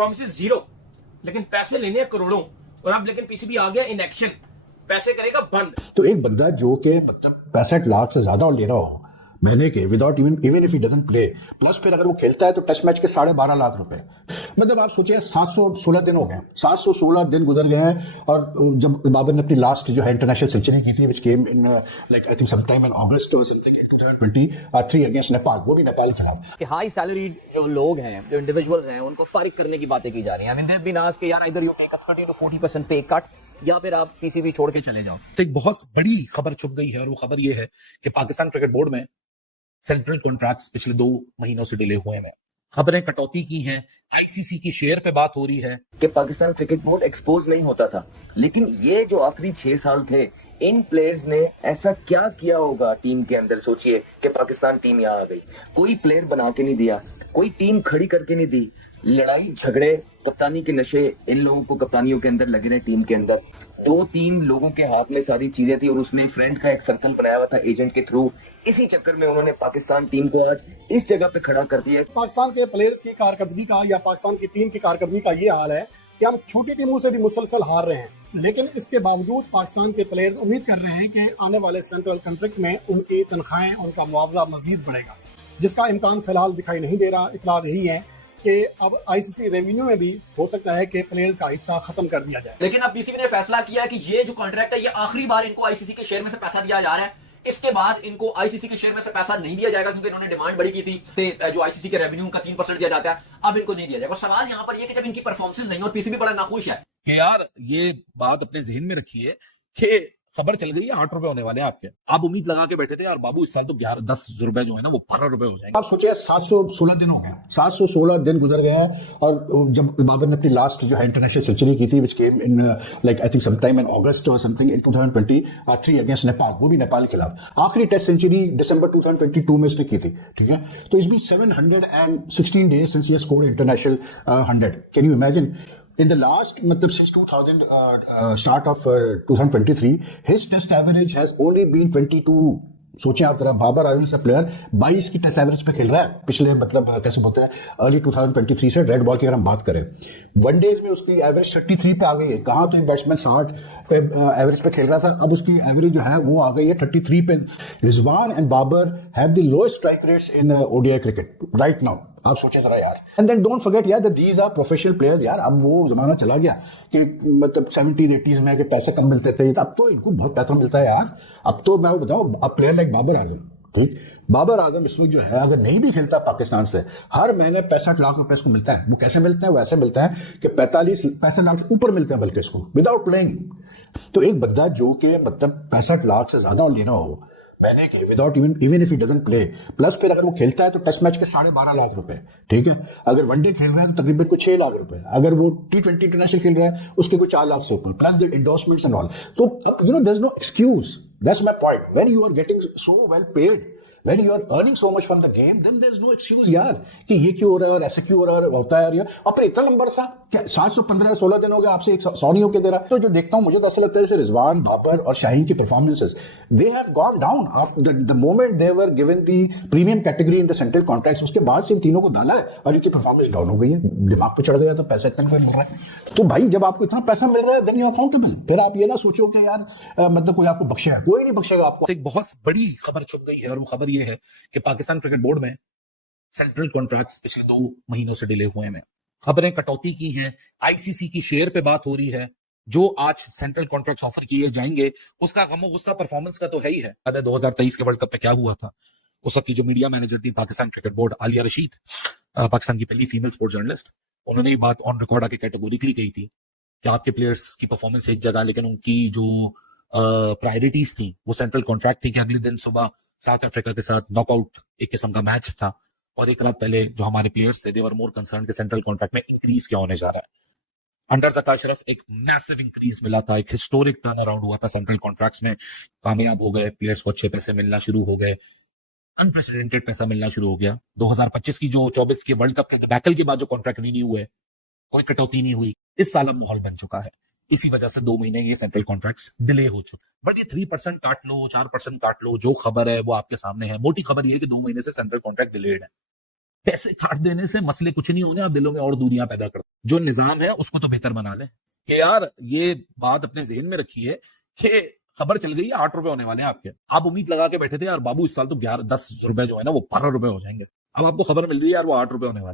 Performance zero, लेकिन पैसे लेने करोड़ों। और अब लेकिन पीसीबी आ गया इन एक्शन, पैसे करेगा बंद। तो एक बंदा जो के मतलब 65 लाख से ज्यादा ले रहा हो महीने के without even if he doesn't play, plus फिर अगर वो खेलता है तो टेस्ट मैच के 12.5 लाख रुपए, मतलब आप सोचिए 716 दिन हो गए, 716 दिन गुजर गए हैं। और जब बाबर ने अपनी लास्ट जो है इंटरनेशनल सेंचुरी की थी which came in like I think some time in August और समथिंग इन 2023 अगेंस्ट नेपाल, वो भी नेपाल के खिलाफ। कि हाई सैलरी जो लोग हैं, जो इंडिविजुअल्स हैं, उनको फारिग करने की बातें की जा रही हैं। I mean they have been asked कि यार इधर यू टेक अ 30 to 40% पे कट या फिर आप पीसीबी छोड़ के चले जाओ। एक बहुत बड़ी खबर छुप गई है और वो खबर ये है कि पाकिस्तान क्रिकेट बोर्ड में सेंट्रल कॉन्ट्रैक्ट्स पिछले 2 महीनों से डिले हुए हैं। खबरें कटौती की हैं, आईसीसी की शेयर पे बात हो रही है कि पाकिस्तान क्रिकेट बोर्ड एक्सपोज नहीं होता था, लेकिन ये जो आखिरी 6 साल थे, इन प्लेयर्स ने ऐसा क्या किया होगा टीम के अंदर। सोचिए कि पाकिस्तान टीम यहाँ आ गई, कोई प्लेयर बना के नहीं दिया, कोई टीम खड़ी करके नहीं दी, लड़ाई झगड़े कप्तानी के नशे इन लोगों को कप्तानियों के अंदर लगे रहे। टीम के अंदर 2-3 लोगों के हाथ में सारी चीजें थी और उसने फ्रेंड का एक सर्कल बनाया हुआ था एजेंट के थ्रू। इसी चक्कर में उन्होंने पाकिस्तान टीम को आज इस जगह पे खड़ा कर दिया। पाकिस्तान के प्लेयर्स की कारकर्दगी का या पाकिस्तान की टीम की कारकर्दगी का ये हाल है कि हम छोटी टीमों से भी मुसलसल हार रहे हैं, लेकिन इसके बावजूद पाकिस्तान के प्लेयर्स उम्मीद कर रहे हैं कि आने वाले सेंट्रल कॉन्ट्रैक्ट में उनकी तनख्वाहें, उनका मुआवजा मजीद बढ़ेगा, जिसका इम्कान फिलहाल दिखाई नहीं दे रहा। इतना यही है कि अब आईसीसी रेवेन्यू में भी हो सकता है कि प्लेयर्स का हिस्सा खत्म कर दिया जाए। लेकिन अब पीसीबी ने फैसला किया है कि ये जो कॉन्ट्रैक्ट है, ये आखिरी बार इनको आईसीसी के शेयर में से पैसा दिया जा रहा है। इसके बाद इनको आईसीसी के शेयर में से पैसा नहीं दिया जाएगा, क्योंकि इन्होंने डिमांड बड़ी की थी जो आईसीसी के रेवेन्यू का 3% दिया जाता है, अब इनको नहीं दिया जाएगा। और सवाल यहां पर यह कि जब इनकी परफॉर्मेंस नहीं, और पीसीबी बड़ा नाखुश है कि यार ये बात अपने जहन में रखिए कि खबर चल गई है 8 रुपए होने वाले हैं आपके। आप उम्मीद लगा के बैठे थे यार बाबू इस साल तो 10 रुपए जो है ना वो 12 रुपए हो जाएंगे। आप सोचिए 716 दिन हो गए, 716 दिन गुजर गए हैं। और जब बाबर ने अपनी लास्ट जो है इंटरनेशनल सेंचुरी की थी which came in like I think some time in August और समथिंग इन 2023 अगेंस्ट नेपाल, वो भी नेपाल के खिलाफ। आखिरी टेस्ट सेंचुरी दिसंबर 2022 में उसने की थी, ठीक है। तो it's been 716 days since he has scored international 100। Can you imagine in the last मतलब since 2000 start of 2023 his test average has only been 22। सोचिए आप जरा, बाबर आजम से प्लेयर 22 की टेस्ट एवरेज पे खेल रहा है पिछले मतलब कैसे बोलते हैं अर्ली 2023 से। रेड बॉल की अगर हम बात करें, वनडेज में उसकी एवरेज 33 पे आ गई है। कहाँ तो बैट्समैन 60 पे एवरेज पे खेल रहा था, अब उसकी एवरेज जो है वो आ गई है 33 पे। Rizwan and Babar have the lowest strike rates in ODI cricket right now. आप सोचें जरा यार, एंड देन डोंट फॉरगेट यार that these are professional players. यार अब वो जमाना चला गया कि मतलब 70s 80s में कि पैसे कम मिलते थे, अब तो इनको बहुत पैसा मिलता है यार। अब तो मैं बताऊं, अब प्लेयर लाइक बाबर आजम, ठीक, बाबर आजम इस वक्त जो है अगर नहीं भी खेलता पाकिस्तान से, हर महीने 65 लाख रुपए इसको मिलता है। वो कैसे मिलते हैं? वो ऐसे मिलता है कि 65 लाख से ऊपर मिलते हैं बल्कि इसको विदाउट प्लेइंग। तो एक बंदा जो कि मतलब 65 लाख से ज्यादा लेना हो महीने के without even if he doesn't play, plus फिर अगर वो खेलता है तो टेस्ट मैच के 12.5 लाख रुपए, ठीक है। अगर वनडे खेल रहा है तो तकरीबन को 6 लाख रुपए, अगर वो T20 इंटरनेशनल खेल रहा है उसके कोई 4 लाख से ऊपर, plus the endorsements and all. तो you know there is no excuse, that's my point. When you are getting so well paid, when you are earning so much from the game, then there's no excuse यार कि ये क्यों हो रहा है और ऐसे क्यों हो रहा है होता है यार। और फिर इतना लंबा सा क्या 715-16 दिन हो गए आपसे एक 100 नहीं होके दे रहा। तो जो देखता हूँ मुझे तो ऐसा लगता है जैसे रिजवान, बाबर और शाहीन की performances they have gone down after the moment they were given the premium category in the central contracts. उसके बाद से इन तीनों को डाला है और इनकी परफॉर्मेंस डाउन हो गई है, दिमाग पे चढ़ गया। तो पैसा इतना मिल रहा है तो भाई जब आपको इतना पैसा मिल रहा है देन यू आर अकाउंटेबल। फिर आप ये ना सोचो कि यार मतलब कोई आपको बख्शेगा, कोई नहीं बख्शेगा आपको। एक बहुत बड़ी खबर छुप गई है और वो खबर ये है कि पाकिस्तान क्रिकेट बोर्ड में सेंट्रल कॉन्ट्रैक्ट्स पिछले 2 महीनों से डिले हुए हैं। खबरें कटौती की हैं, आईसीसी की शेयर पे बात हो रही है। जो आज सेंट्रल कॉन्ट्रैक्ट्स ऑफर किए जाएंगे उसका गमो गुस्सा परफॉर्मेंस का तो है ही है। 2023 के वर्ल्ड कप में क्या हुआ था, उस वक्त की जो मीडिया मैनेजर थी पाकिस्तान क्रिकेट बोर्ड, आलिया रशीद, पाकिस्तान की पहली फीमेल स्पोर्ट्स जर्नलिस्ट, उन्होंने ये बात ऑन रिकॉर्ड आके कैटेगोरिकली कही थी कि आपके प्लेयर्स की परफॉर्मेंस एक जगह, लेकिन उनकी जो प्रायोरिटीज थी वो सेंट्रल कॉन्ट्रैक्ट थी कि अगले दिन सुबह साउथ अफ्रीका के साथ नॉकआउट एक किस्म का मैच था। और एक रात पहले जो हमारे प्लेयर्स थे दे वर मोर कंसर्न के सेंट्रल कॉन्ट्रैक्ट में इंक्रीज क्या होने जा रहा है। अंडर ज़का अशरफ एक मैसिव इंक्रीज मिला था, एक हिस्टोरिक टर्न अराउंड हुआ था सेंट्रल कॉन्ट्रैक्ट्स में, कामयाब हो गए, प्लेयर्स को अच्छे पैसे मिलना शुरू हो गए, अनप्रेसिडेंटेड पैसा मिलना शुरू हो गया। 2025 की जो 24 के वर्ल्ड कप के बैकल के बाद जो कॉन्ट्रैक्ट रिन्यू हुए, कोई कटौती नहीं हुई। इस साल अब माहौल बन चुका है, इसी वजह से 2 महीने ये सेंट्रल कॉन्ट्रैक्ट्स डिले हो चुके। बट ये 3% काट लो, 4% काट लो, जो खबर है वो आपके सामने है। मोटी खबर ये है कि 2 महीने से सेंट्रल कॉन्ट्रैक्ट डिलेड है। पैसे काट देने से मसले कुछ नहीं होने, आप दिलों में और दूरियां पैदा कर, जो निजाम है उसको तो बेहतर बना ले कि यार ये बात अपने जहन में रखिए कि खबर चल गई है 8 रुपए होने वाले हैं आपके, आप उम्मीद लगा के बैठे थे यार बाबू इस साल तो 10 रुपए जो है ना वो 12 रुपए हो जाएंगे, अब आपको खबर मिल रही है यार वो 8 रुपए होने वाले।